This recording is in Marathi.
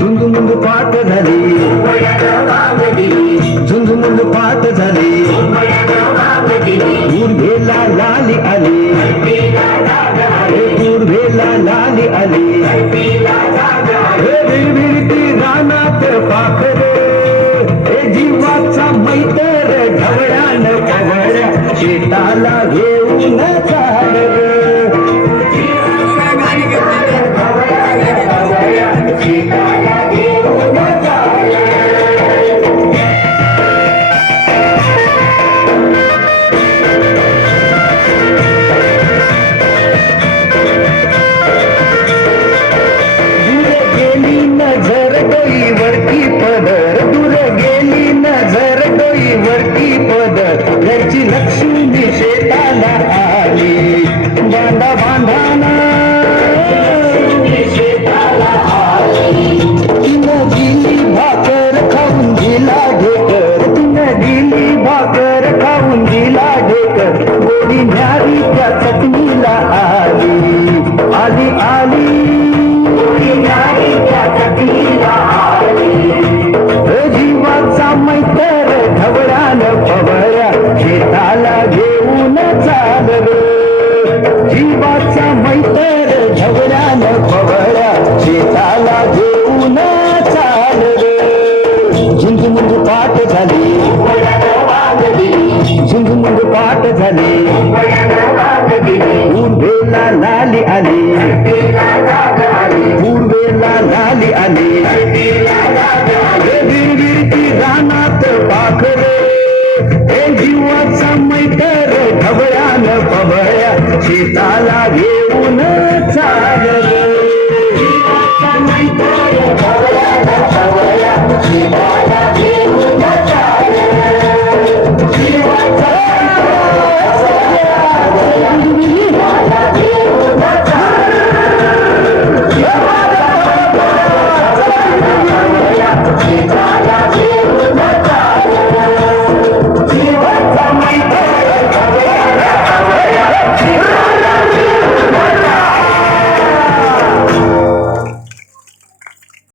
झुंजमुंज पाठ झाली. झुंजमुंज पाठ झाली. पूर्वेला लाली आली. हे पूर्वेला लाली आली. हे विरविरती रानात पाखरे. हे जीवाचा मैत्र ढवळ्यान पवळ्या शेताला घेऊन जा. Hey. जीवाचा मैतर ढवळ्यान पवळ्या शेताला घेऊन चाल रे झुंजमुंज पाठ झाली. झुंजमुंज पाठ झाली. पूर्वेला लाली आली. शेताला घेऊन चालले.